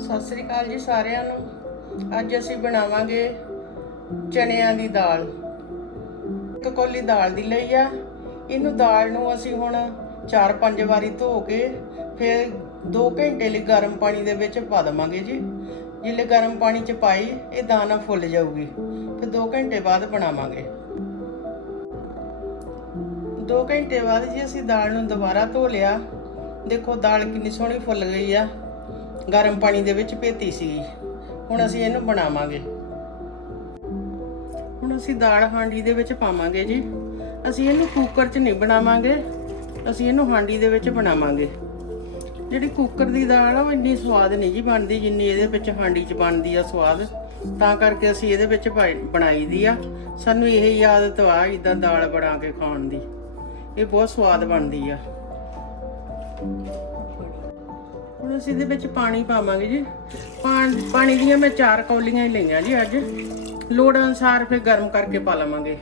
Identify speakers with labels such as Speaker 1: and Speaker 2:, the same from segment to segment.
Speaker 1: ਸਤਿ ਸ੍ਰੀ ਅਕਾਲ ਜੀ ਸਾਰਿਆਂ ਨੂੰ। ਅੱਜ ਅਸੀਂ ਬਣਾਵਾਂਗੇ ਚਣਿਆਂ ਦੀ ਦਾਲ। ਇੱਕ ਕੋਲੀ ਦਾਲ ਦੀ ਲਈ ਆ। ਇਹਨੂੰ ਦਾਲ ਨੂੰ ਅਸੀਂ ਹੁਣ 4-5 ਵਾਰੀ ਧੋ ਕੇ ਫਿਰ 2 ਘੰਟੇ ਲਈ ਗਰਮ ਪਾਣੀ ਦੇ ਵਿੱਚ ਪਾ ਦਵਾਂਗੇ ਜੀ। ਜਿੱਲੇ ਗਰਮ ਪਾਣੀ ਚ ਪਾਈ, ਇਹ ਦਾਣਾ ਫੁੱਲ ਜਾਊਗੀ। ਫਿਰ 2 ਘੰਟੇ ਬਾਅਦ ਬਣਾਵਾਂਗੇ। 2 ਘੰਟੇ ਬਾਅਦ ਜੀ ਅਸੀਂ ਦਾਲ ਨੂੰ ਦੁਬਾਰਾ ਧੋ ਲਿਆ। ਦੇਖੋ ਦਾਲ ਕਿੰਨੀ ਸੋਹਣੀ ਫੁੱਲ ਗਈ ਆ। ਗਰਮ ਪਾਣੀ ਦੇ ਵਿੱਚ ਭੇਤੀ ਸੀ। ਹੁਣ ਅਸੀਂ ਇਹਨੂੰ ਬਣਾਵਾਂਗੇ। ਹੁਣ ਅਸੀਂ ਦਾਲ ਹਾਂਡੀ ਦੇ ਵਿੱਚ ਪਾਵਾਂਗੇ ਜੀ। ਅਸੀਂ ਇਹਨੂੰ ਕੁੱਕਰ 'ਚ ਨਹੀਂ ਬਣਾਵਾਂਗੇ। ਅਸੀਂ ਇਹਨੂੰ ਹਾਂਡੀ ਦੇ ਵਿੱਚ ਬਣਾਵਾਂਗੇ। ਜਿਹੜੀ ਕੁੱਕਰ ਦੀ ਦਾਲ ਆ, ਉਹ ਇੰਨੀ ਸਵਾਦ ਨਹੀਂ ਜੀ ਬਣਦੀ ਜਿੰਨੀ ਇਹਦੇ ਵਿੱਚ ਹਾਂਡੀ 'ਚ ਬਣਦੀ ਆ ਸਵਾਦ। ਤਾਂ ਕਰਕੇ ਅਸੀਂ ਇਹਦੇ ਵਿੱਚ ਪਾਈ- ਬਣਾਈ ਦੀ ਆ। ਸਾਨੂੰ ਇਹ ਹੀ ਆਦਤ ਆ ਇਦਾਂ ਦਾਲ ਬਣਾ ਕੇ ਖਾਣ ਦੀ। ਇਹ ਬਹੁਤ ਸਵਾਦ ਬਣਦੀ ਆ। ਹੁਣ ਅਸੀਂ ਇਹਦੇ ਵਿੱਚ ਪਾਣੀ ਪਾਵਾਂਗੇ ਜੀ। ਪਾਣੀ ਦੀਆਂ ਮੈਂ ਚਾਰ ਕੌਲੀਆਂ ਹੀ ਲਈਆਂ ਜੀ ਅੱਜ। ਲੋੜ ਅਨੁਸਾਰ ਫਿਰ ਗਰਮ ਕਰਕੇ ਪਾ ਲਵਾਂਗੇ।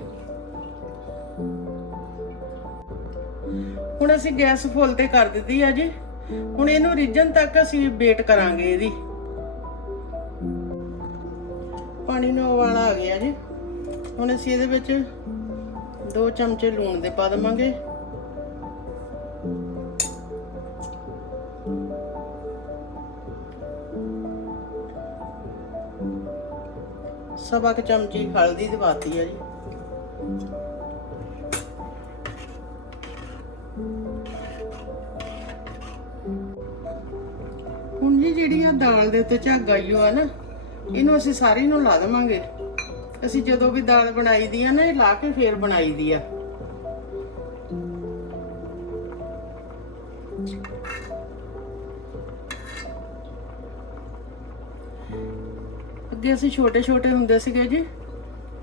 Speaker 1: ਹੁਣ ਅਸੀਂ ਗੈਸ ਫੁੱਲ ਤੇ ਕਰ ਦਿੱਤੀ ਆ ਜੀ। ਹੁਣ ਇਹਨੂੰ ਰਿੱਝਣ ਤੱਕ ਅਸੀਂ ਵੇਟ ਕਰਾਂਗੇ ਇਹਦੀ। ਪਾਣੀ ਨੂੰ ਉਬਾਲਾ ਆ ਗਿਆ ਜੀ। ਹੁਣ ਅਸੀਂ ਇਹਦੇ ਵਿੱਚ 2 ਚਮਚੇ ਲੂਣ ਦੇ ਪਾ ਦਵਾਂਗੇ। ਸਵਾ ਕੁ ਚਮਚੀ ਹਲਦੀ ਦੀ ਆ ਜੀ। ਹੁਣ ਜੀ ਜਿਹੜੀ ਆ ਦਾਲ ਦੇ ਉੱਤੇ ਝੱਗ ਆਈ ਆ ਨਾ, ਇਹਨੂੰ ਅਸੀਂ ਸਾਰੀ ਨੂੰ ਲਾ ਦੇਵਾਂਗੇ। ਅਸੀਂ ਜਦੋਂ ਵੀ ਦਾਲ ਬਣਾਈ ਦੀ ਆ ਨਾ, ਇਹ ਲਾ ਕੇ ਫੇਰ ਬਣਾਈ ਦੀ ਆ। ਅੱਗੇ ਅਸੀਂ ਛੋਟੇ ਛੋਟੇ ਹੁੰਦੇ ਸੀਗੇ ਜੀ,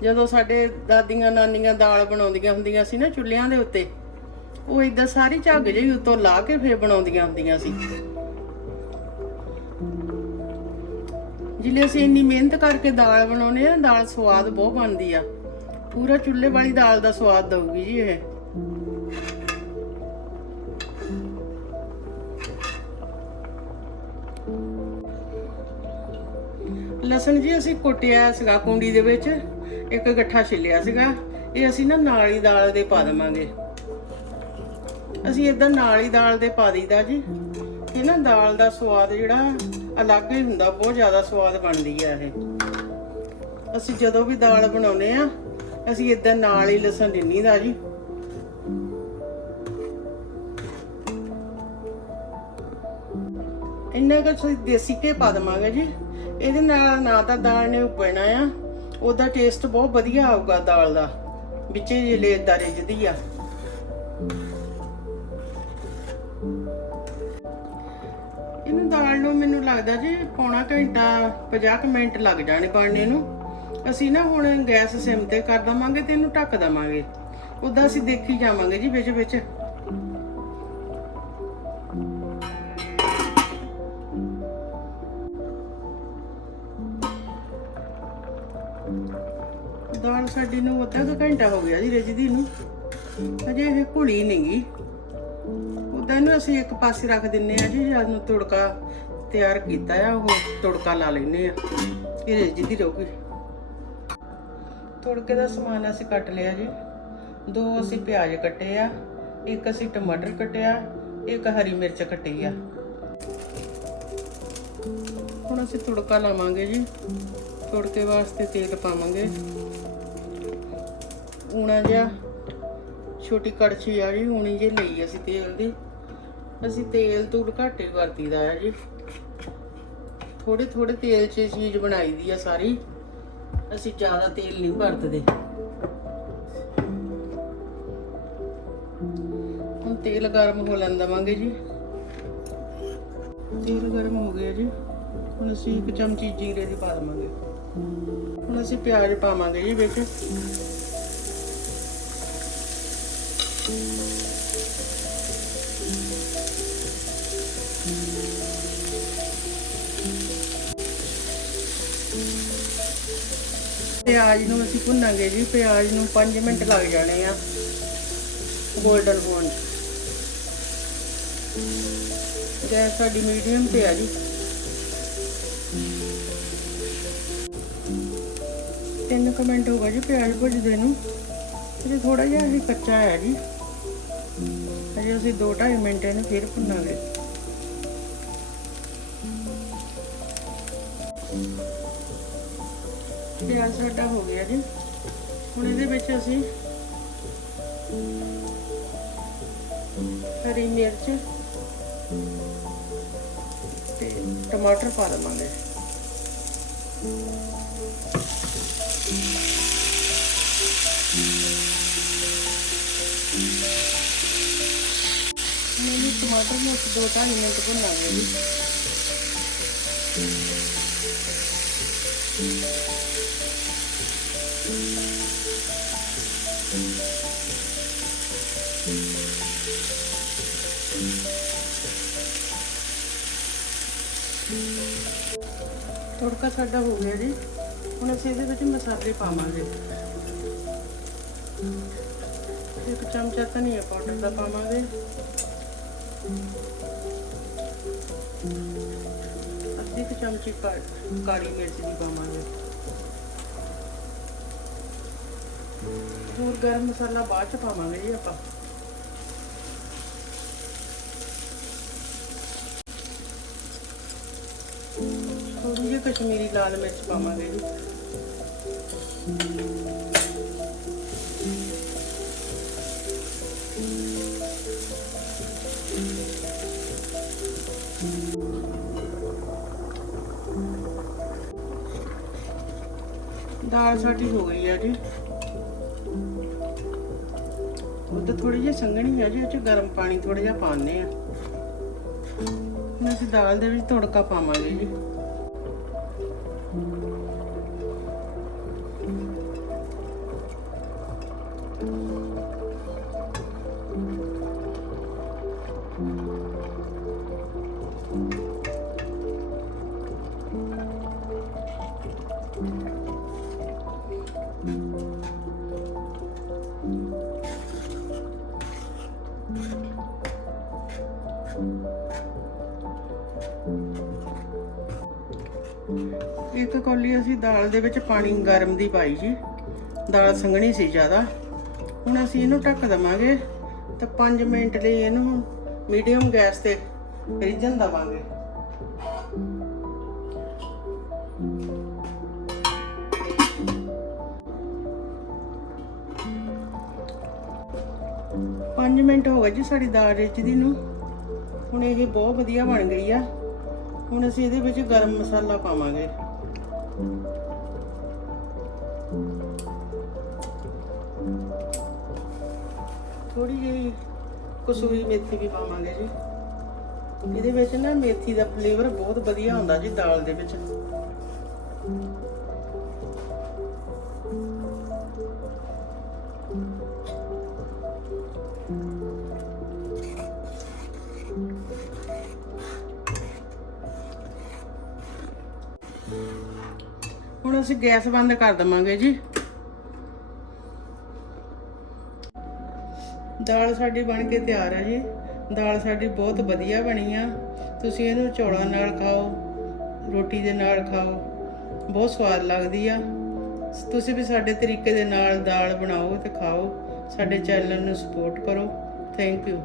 Speaker 1: ਜਦੋਂ ਸਾਡੇ ਦਾਦੀਆਂ ਨਾਨੀਆਂ ਦਾਲ ਬਣਾਉਂਦੀਆਂ ਹੁੰਦੀਆਂ ਸੀ ਨਾ ਚੁੱਲ੍ਹਿਆਂ ਦੇ ਉੱਤੇ, ਉਹ ਇਦਾਂ ਸਾਰੀ ਝੱਗ ਜਿਹੀ ਉੱਤੋਂ ਲਾ ਕੇ ਫੇਰ ਬਣਾਉਂਦੀਆਂ ਹੁੰਦੀਆਂ ਸੀ। ਜਿਲੇ ਅਸੀਂ ਇੰਨੀ ਮਿਹਨਤ ਕਰਕੇ ਦਾਲ ਬਣਾਉਨੇ ਆ ਦਾਲ ਸਵਾਦ ਬਹੁਤ ਬਣਦੀ ਆ। ਪੂਰਾ ਚੁੱਲ੍ਹੇ ਵਾਲੀ ਦਾਲ ਦਾ ਸਵਾਦ ਦਊਗੀ ਜੀ ਇਹ। ਲਸਣ ਜੀ ਅਸੀਂ ਕੁੱਟਿਆ ਸੀਗਾ ਕੁੰਡੀ ਦੇ ਵਿੱਚ, ਇੱਕ ਗੱਠਾ ਛਿੱਲਿਆ ਸੀਗਾ, ਇਹ ਅਸੀਂ ਨਾ ਨਾਲੀ ਦਾਲ ਦੇ ਪਾ ਦੇਵਾਂਗੇ। ਅਸੀਂ ਇਦਾਂ ਨਾਲੀ ਦਾਲ ਦੇ ਪਾ ਦਈਦਾ ਜੀ, ਇਹ ਨਾ ਦਾਲ ਦਾ ਸਵਾਦ ਜਿਹੜਾ ਅਲੱਗ ਹੀ ਹੁੰਦਾ, ਬਹੁਤ ਜ਼ਿਆਦਾ ਸਵਾਦ ਬਣਦੀ ਆ ਇਹ। ਅਸੀਂ ਜਦੋਂ ਵੀ ਦਾਲ ਬਣਾਉਨੇ ਆ, ਅਸੀਂ ਇਦਾਂ ਨਾਲ ਹੀ ਲਸਣ ਦਿੰਨੀ ਦਾ ਜੀ। ਇੰਨਾ ਕੁ ਅਸੀਂ ਦੇਸੀ ਘੇ ਪਾ ਦਵਾਂਗੇ ਜੀ। ਇਹਦੇ ਨਾਲ ਨਾ ਤਾਂ ਦਾਲ ਨੇ ਉਪੜਨਾ ਆ। ਉਹਦਾ ਟੇਸਟ ਬਹੁਤ ਵਧੀਆ ਆਊਗਾ ਦਾਲ ਦਾ। ਵਿੱਚੇ ਜਿਹੜੇ ਇਦਾਂ ਰਿੱਝਦੀ ਆ। ਇਹਨੂੰ ਦਾਲ ਨੂੰ ਮੈਨੂੰ ਲੱਗਦਾ ਜੀ ਪੌਣਾ ਘੰਟਾ 50 ਕੁ ਮਿੰਟ ਲੱਗ ਜਾਣੇ ਬਣਨੇ ਨੂੰ। ਅਸੀਂ ਨਾ ਹੁਣ ਗੈਸ ਸਿਮ ਤੇ ਕਰ ਦਵਾਂਗੇ ਤੇ ਇਹਨੂੰ ਢੱਕ ਦਵਾਂਗੇ। ਉਦਾਂ ਅਸੀਂ ਦੇਖੀ ਜਾਵਾਂਗੇ ਜੀ ਵਿੱਚ ਵਿੱਚ। ਸਾਡੀ ਨੂੰ ਅੱਧਾ ਕੁ ਘੰਟਾ ਹੋ ਗਿਆ ਜੀ ਰਿੱਝਦੀ ਨੂੰ। ਅਜੇ ਇਹ ਘੁਲੀ ਨਹੀਂਗੀ ਉਦਾਂ ਨੂੰ ਅਸੀਂ ਇੱਕ ਪਾਸੇ ਰੱਖ ਦਿੰਨੇ ਆ ਜੀ, ਜਦ ਨੂੰ ਤੁੜਕਾ ਤਿਆਰ ਕੀਤਾ ਆ, ਉਹ ਤੁੜਕਾ ਲਾ ਲੈਨੇ ਆ। ਇਹ ਰਿੱਝਦੀ ਰਹੂਗੀ। ਤੁੜਕੇ ਦਾ ਸਮਾਨ ਅਸੀਂ ਕੱਟ ਲਿਆ ਜੀ। ਦੋ ਅਸੀਂ ਪਿਆਜ਼ ਕੱਟੇ ਆ, ਇੱਕ ਅਸੀਂ ਟਮਾਟਰ ਕੱਟਿਆ ਇੱਕ ਹਰੀ ਮਿਰਚ ਕੱਟੀ ਆ। ਹੁਣ ਅਸੀਂ ਤੁੜਕਾ ਲਾਵਾਂਗੇ ਜੀ। ਤੁੜਕੇ ਵਾਸਤੇ ਤੇਲ ਪਾਵਾਂਗੇ। ਊਣਾ ਜਿਹਾ, ਛੋਟੀ ਕੜਛੀ ਆ ਜੀ ਊਣੀ ਜੇ ਲਈ ਅਸੀਂ ਤੇਲ ਦੀ। ਅਸੀਂ ਤੇਲ ਤੂਲ ਘੱਟ ਹੀ ਵਰਤੀਦਾ ਆ ਜੀ। ਥੋੜੇ ਥੋੜੇ ਤੇਲ 'ਚ ਚੀਜ਼ ਬਣਾਈ ਦੀ ਆ ਸਾਰੀ। ਅਸੀਂ ਜ਼ਿਆਦਾ ਤੇਲ ਨਹੀਂ ਵਰਤਦੇ। ਹੁਣ ਤੇਲ ਗਰਮ ਹੋ ਲੈਣ ਦਵਾਂਗੇ ਜੀ। ਤੇਲ ਗਰਮ ਹੋ ਗਿਆ ਜੀ। ਹੁਣ ਅਸੀਂ ਇੱਕ ਚਮਚੀ ਜੀਰੇ ਦੀ ਪਾ ਦਵਾਂਗੇ। ਹੁਣ ਅਸੀਂ ਪਿਆਜ਼ ਪਾਵਾਂਗੇ ਜੀ ਵਿੱਚ। ਪਿਆਜ਼ ਨੂੰ ਅਸੀਂ ਭੁੰਨਾਂਗੇ ਜੀ, ਪਿਆਜ਼ ਨੂੰ 5 ਮਿੰਟ ਲੱਗ ਜਾਣੇ ਆ 골ਡਨ ਬ੍ਰਾਊਨ ਗੈਸ ਸਾਡੀ ਮੀਡੀਅਮ ਤੇ ਆ ਜੀ। ਤਿੰਨ ਕਮੈਂਟ ਹੋਗਾ ਜੀ ਪਿਆਜ਼ ਭੁੱਜਦੇ ਨੂੰ। ਇਹ ਥੋੜਾ ਜਿਹਾ ਵੀ ਕੱਚਾ ਹੈ ਜੀ। ਅਜੇ ਅਸੀਂ 2.5 ਮਿੰਟ ਇਹਨੂੰ ਫਿਰ ਭੁੰਨਾਂਗੇ। ਪਿਆਜ਼ ਸਾਡਾ ਹੋ ਗਿਆ ਜੀ। ਹੁਣ ਇਹਦੇ ਵਿੱਚ ਅਸੀਂ ਹਰੀ ਮਿਰਚ ਤੇ ਟਮਾਟਰ ਪਾ ਦੇਵਾਂਗੇ। ਟਮਾਟਰ ਨੂੰ ਦੋ ਢਾਈ ਮਿੰਟ ਭੁੰਨਾਂਗੇ ਜੀ। ਤੜਕਾ ਸਾਡਾ ਹੋ ਗਿਆ ਜੀ। ਹੁਣ ਅਸੀਂ ਇਹਦੇ ਵਿੱਚ ਮਸਾਲੇ ਪਾਵਾਂਗੇ। ਇੱਕ ਚਮਚਾ ਧਨੀਆ ਪਾਊਡਰ ਦਾ ਪਾਵਾਂਗੇ। ਅੱਧੀ ਕੁ ਚਮਚੀ ਕਾ- ਕਾਲੀ ਮਿਰਚ ਦੀ ਪਾਵਾਂਗੇ ਹੋਰ ਗਰਮ ਮਸਾਲਾ ਬਾਅਦ ਚ ਪਾਵਾਂਗੇ ਜੀ ਆਪਾਂ ਥੋੜੀ ਜਿਹੀ ਕਸ਼ਮੀਰੀ ਲਾਲ ਮਿਰਚ ਪਾਵਾਂਗੇ ਜੀ ਦਾਲ ਸਾਡੀ ਹੋ ਗਈ ਆ ਜੀ। ਉਹ ਤਾਂ ਥੋੜੀ ਜਿਹੀ ਸੰਘਣੀ ਆ ਜੀ, ਉਹ ਚ ਗਰਮ ਪਾਣੀ ਥੋੜਾ ਜਿਹਾ ਪਾਉਂਦੇ ਆ। ਹੁਣ ਅਸੀਂ ਦਾਲ ਦੇ ਵਿੱਚ ਤੜਕਾ ਪਾਵਾਂਗੇ ਜੀ। ਇੱਕ ਕੌਲੀ ਅਸੀਂ ਦਾਲ ਦੇ ਵਿੱਚ ਪਾਣੀ ਗਰਮ ਦੀ ਪਾਈ ਜੀ। ਦਾਲ ਸੰਘਣੀ ਸੀ ਜ਼ਿਆਦਾ। ਹੁਣ ਅਸੀਂ ਇਹਨੂੰ ਢੱਕ ਦਵਾਂਗੇ ਤੇ 5 ਮਿੰਟ ਲਈ ਇਹਨੂੰ ਮੀਡੀਅਮ ਗੈਸ ਤੇ ਰਿੱਝਣ ਦਵਾਂਗੇ। ਪੰਜ ਮਿੰਟ ਹੋ ਗਏ ਜੀ ਸਾਡੀ ਦਾਲ ਰਿੱਝਦੀ ਨੂੰ। ਹੁਣ ਇਹ ਬਹੁਤ ਵਧੀਆ ਬਣ ਗਈ ਆ। ਹੁਣ ਅਸੀਂ ਇਹਦੇ ਵਿੱਚ ਗਰਮ ਮਸਾਲਾ ਪਾਵਾਂਗੇ। ਥੋੜੀ ਜਿਹੀ ਕਸੂਰੀ ਮੇਥੀ ਵੀ ਪਾਵਾਂਗੇ ਜੀ। ਇਹਦੇ ਵਿੱਚ ਨਾ ਮੇਥੀ ਦਾ ਫਲੇਵਰ ਬਹੁਤ ਵਧੀਆ ਹੁੰਦਾ ਜੀ ਦਾਲ ਦੇ ਵਿੱਚ। ਹੁਣ ਅਸੀਂ ਗੈਸ ਬੰਦ ਕਰ ਦਵਾਂਗੇ ਜੀ। ਦਾਲ ਸਾਡੀ ਬਣ ਕੇ ਤਿਆਰ ਹੈ ਜੀ। ਦਾਲ ਸਾਡੀ ਬਹੁਤ ਵਧੀਆ ਬਣੀ ਆ। ਤੁਸੀਂ ਇਹਨੂੰ ਚੌਲਾਂ ਨਾਲ ਖਾਓ, ਰੋਟੀ ਦੇ ਨਾਲ ਖਾਓ। ਬਹੁਤ ਸਵਾਦ ਲੱਗਦੀ ਆ। ਤੁਸੀਂ ਵੀ ਸਾਡੇ ਤਰੀਕੇ ਦੇ ਨਾਲ ਦਾਲ ਬਣਾਓ ਤੇ ਖਾਓ। ਸਾਡੇ ਚੈਨਲ ਨੂੰ ਸਪੋਰਟ ਕਰੋ। Thank you